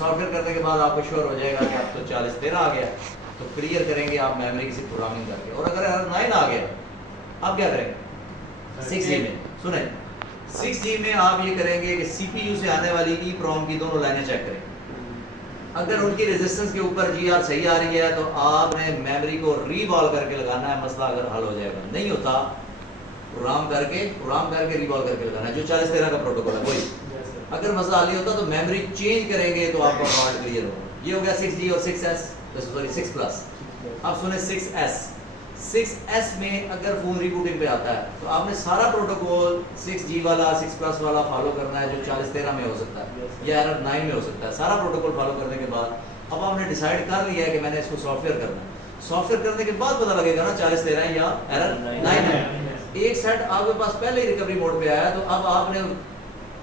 Software करने के बाद आपको श्योर हो जाएगा कि अब तो 4013 आ गया, तो क्लियर करेंगे आप मेमोरी की सिर्फ प्रोग्रामिंग करके। और अगर एरर 9 आ गया, अब क्या करेंगे 6G में? सुने, 6G में आप ये करेंगे कि CPU से आने वाली EEPROM की दोनों लाइनें चेक करेंगे। अगर उनकी रेजिस्टेंस के ऊपर GR सही आ रही है तो आपने मेमोरी को रीवॉल्व करके लगाना है, मसला अगर हल हो जाएगा। नहीं होता, प्रोग्राम करके रीवॉल्व करके लगाना है, जो 4013 का प्रोटोकॉल है वही। अगर मसला हल नहीं होता तो मेमोरी चेंज करेंगे तो आपका फॉल्ट क्लियर होगा। ये हो गया 6G और 6S, सॉरी 6 प्लस। अब सुने 6S में अगर फोन रीबूटिंग पे आता है तो आपने सारा प्रोटोकॉल 6G वाला 6 प्लस वाला फॉलो करना है, जो 4013 में हो सकता है या एरर 9 में हो सकता है। सारा प्रोटोकॉल फॉलो करने के बाद अब आपने डिसाइड कर लिया है कि मैंने इसको सॉफ्टवेयर करना है। सॉफ्टवेयर करने के बाद पता लगेगा ना 4013 या एरर 9 है। एक सेट आपके पास पहले ही रिकवरी मोड पे आया है तो अब आपने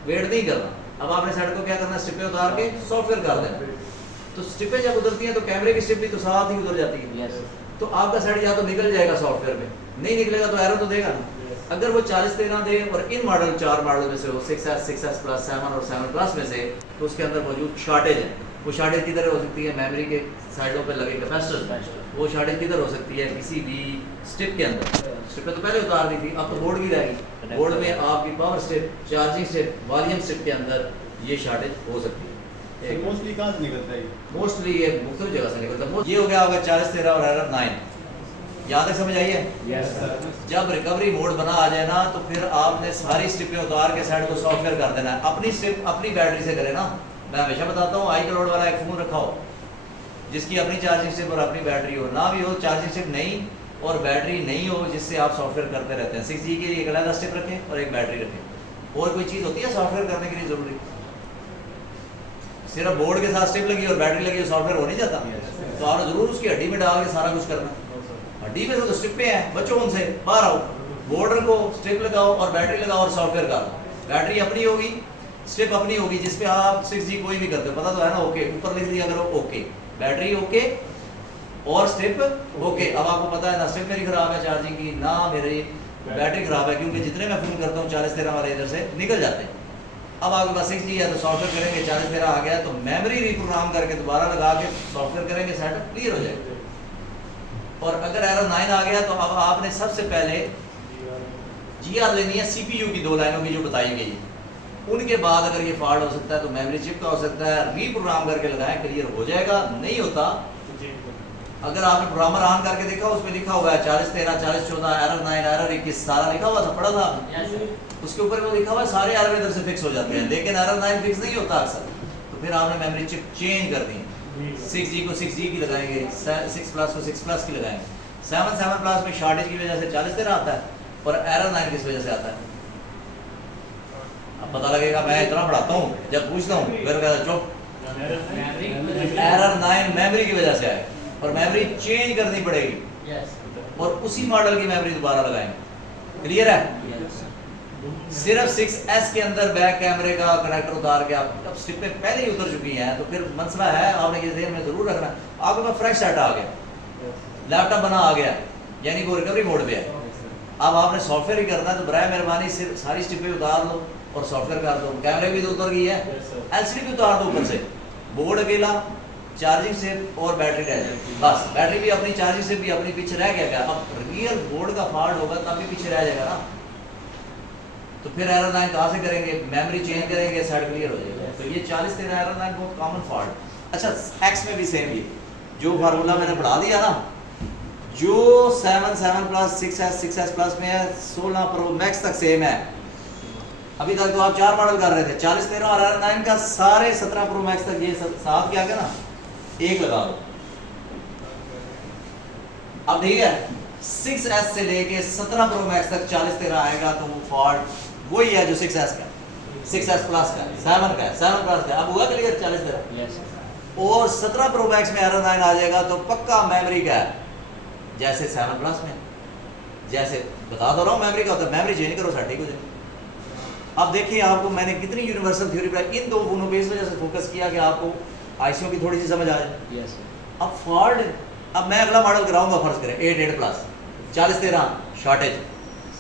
वेट नहीं करना, अब आपने सेट को क्या करना, स्ट्रिपें उतार के सॉफ्टवेयर कर देना। तो स्ट्रिपें जब उतरती हैं तो कैमरे की स्ट्रिप भी तो साथ ही उतर जाती है। तो आपका सेट या तो निकल जाएगा सॉफ्टवेयर में, नहीं निकलेगा तो एरर तो देगा ना। अगर वो 4013 दे और इन मॉडल 4 मॉडल में से हो 6S, 6S प्लस, 7 और 7 प्लस में से, तो उसके अंदर मौजूद शॉर्टेज है। वो शॉर्टेज किधर हो सकती है? मेमोरी के साइडों पे लगे कैपेसिटर। वो शॉर्टेज किधर हो सकती है? किसी भी स्ट्रिप के अंदर। स्ट्रिप तो पहले उतार दी थी, अब तो बोर्ड की रहेगी। बोर्ड में आपकी power strip, charging strip, volume strip के अंदर ये शॉर्टेज हो सकती है। मोस्टली कहाँ से निकलता है? मोस्टली ये मुख्तलिफ जगह से निकलता है। ये हो गया होगा 4013 और एरर 9। यहाँ तक समझ आई है? Yes sir. जब रिकवरी मोड बना आ जाए ना तो फिर आपने सारी स्ट्रिपें उतार के सेट को सॉफ्टवेयर कर देना है। अपनी स्ट्रिप अपनी बैटरी से करे ना। मैं हमेशा बताता हूँ iCloud वाला एक फ़ोन रखा हो जिसकी अपनी चार्जिंग स्ट्रिप और अपनी बैटरी हो, ना भी हो चार्जिंग स्ट्रिप नहीं और बैटरी नहीं हो, जिससे आप सॉफ्टवेयर करते रहते हैं। 6G के लिए एक अलग स्ट्रिप रखें और एक बैटरी रखें। और कोई चीज़ होती है सॉफ्टवेयर करने के लिए ज़रूरी? सिर्फ बोर्ड के साथ स्ट्रिप लगी और बैटरी लगी और सॉफ्टवेयर हो नहीं जाता। तो आपने ज़रूर उसकी हड्डी में डाल के सारा कुछ करना। हड्डी में तो स्ट्रिपें हैं, बच्चों उनसे बाहर आओ, बोर्ड को स्ट्रिप लगाओ और बैटरी लगाओ और सॉफ्टवेयर करो। बैटरी अपनी होगी, स्ट्रिप अपनी होगी, जिसपे आप 6G कोई भी करते हो, पता तो है ना। ओके ऊपर लिख दिया करो ओके, बैटरी ओके और स्ट्रिप ओके। अब आपको पता है ना स्ट्रिप मेरी खराब है चार्जिंग की, ना मेरी बैटरी खराब है, क्योंकि जितने मैं फ़ोन करता हूँ 4013 वाले इधर से निकल जाते हैं। अब आपके पास 6G है तो सॉफ्टवेयर करेंगे, 4013 आ गया तो मेमोरी रीप्रोग्राम करके दोबारा लगा के सॉफ्टवेयर करेंगे, सेटअप क्लियर हो जाएगा। और अगर एरर 9 आ गया तो अब आपने सबसे पहले GR लेनी है CPU की 2 लाइनों की जो बताई गई है। उनके बाद अगर ये फॉल्ट हो सकता है तो मेमोरी चिप का हो सकता है, रीप्रोग्राम करके लगाएं, क्लियर हो जाएगा। नहीं होता, अगर आपने प्रोग्रामर ऑन करके देखा उसमें लिखा हुआ है 4013, 4014, एरर 9, एरर 21 सारा लिखा हुआ था, पढ़ा था आपने? उसके ऊपर वो लिखा हुआ है सारे एरर इधर से फिक्स हो जाते हैं, लेकिन एरर 9 फिक्स नहीं होता अक्सर। तो फिर आपने मेमोरी चिप चेंज कर दी। 6G को 6G की लगाएंगे, 6 प्लस को 6 प्लस की लगाएंगे। 7 प्लस में शॉर्टेज की वजह से 4013 आता है और एरर 9 किस वजह से आता है? अब पता लगेगा। मैं इतना पढ़ाता हूँ, जब पूछता हूँ फिर कहता चुप। एरर 9 मेमोरी की वजह से आए और मेमोरी चेंज करनी पड़ेगी और उसी मॉडल की मेमोरी दोबारा लगाएंगे। क्लियर है? सिर्फ 6S के अंदर बैक कैमरे का कनेक्टर उतार के आप अब स्ट्रिपें पहले ही उतर चुकी हैं तो फिर मसला है, आपने ये ध्यान में जरूर रखना। आपके पास फ्रेश डाटा आ गया, लैपटॉप बना आ गया, यानी वो रिकवरी मोड पे है। अब आपने सॉफ्टवेयर ही करना है तो बराए मेहरबानी सिर्फ सारी स्ट्रिपें उतार लो और सॉफ्टवेयर कर दो। कैमरे भी तो उतर गई है, LCD भी उतार दो ऊपर से, बोर्ड अकेला, चार्जिंग से और बैटरी रह जाएगी बस। बैटरी भी अपनी, चार्जिंग से भी अपनी, पीछे रह गया क्या? अब रियल बोर्ड का फॉल्ट होगा तब भी पीछे रह जाएगा ना। तो फिर एरर 9 कहाँ से करेंगे? मेमोरी चेंज करेंगे, सेट क्लियर हो जाएगा। तो ये 4013 एरर 9 बहुत कॉमन फॉल्ट। अच्छा X में भी सेम ही जो फार्मूला मैंने पढ़ा दिया ना, जो 7 प्लस 6S प्लस में है, 16 प्रो मैक्स तक सेम है। अभी तक तो आप 4 मॉडल कर रहे थे, 4013 और एरर 9 का सारे 17 प्रो मैक्स तक ये साथ क्या ना एक लगा दो। अब ठीक है, 6S से लेके 17 प्रो मैक्स तक 4013 आएगा तो वो फॉल्ट वही है जो 6S का, 6S प्लस का, 7 का, 7 प्लस का। अब हुआ क्लियर 4013? और 17 प्रो मैक्स में एरर 9 आ जाएगा तो पक्का मेमोरी का है, जैसे 7 प्लस में। जैसे बता दो रहा हूँ मेमोरी का होता है, मेमोरी चेंज करो सेट ठीक हो जाए। अब देखिए आपको मैंने कितनी यूनिवर्सल थ्योरी पर इन 2 फोनों पे इस वजह से फोकस किया कि आपको ICO की थोड़ी सी समझ आ जाए। अब फॉल्ट, अब मैं अगला मॉडल कराऊंगा, फर्ज करें 8 plus, 4013 shortage,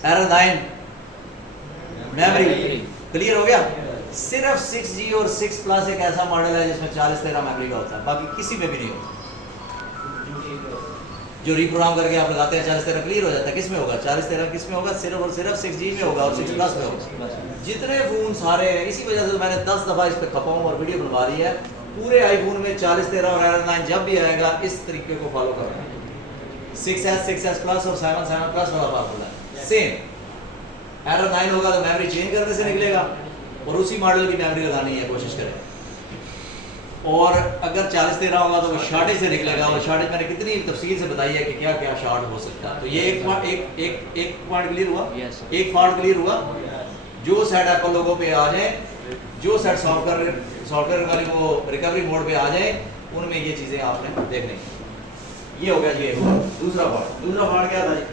error 9 memory, clear हो गया? सिर्फ 6G और 6 प्लस एक ऐसा मॉडल है जिसमें 40-13 मेमोरी का होता है, बाकी किसी में भी नहीं होता। जो रिप्रोग्राम करके आप लगाते हैं 40-13 क्लियर हो जाता है, किस में होगा? 40-13 किस में होगा? सिर्फ और सिर्फ 6G में होगा और 6 प्लस में होगा। जितने फ़ोन सारे, इसी वजह से तो मैंने 10 दफ़ा इस पर खपा हूँ और वीडियो बनवा ली है। पूरे आईफोन में 40-13 और एरर 9 जब भी आएगा इस तरीके को फॉलो करना है। 6S प्लस और 7 प्लस वाला फार्मूला है सेम। एरर 9 होगा तो मेमोरी चेंज करने से निकलेगा और उसी मॉडल की मेमोरी लगानी है, कोशिश करें। और अगर 40-13 होगा तो वो शॉर्टेज से निकलेगा और शॉर्टेज मैंने कितनी तफसील से बताई है कि क्या क्या शॉर्ट हो सकता है। तो ये एक पॉइंट क्लियर हुआ, एक फॉल्ट क्लियर हुआ। जो सेट एप्पल लोगों पे आ जाए, जो सेट सॉफ्टवेयर वाली वो रिकवरी मोड पे आ जाए, उनमें ये चीज़ें आपने देखनी। ये हो गया, ये दूसरा पार्ट क्या था जी?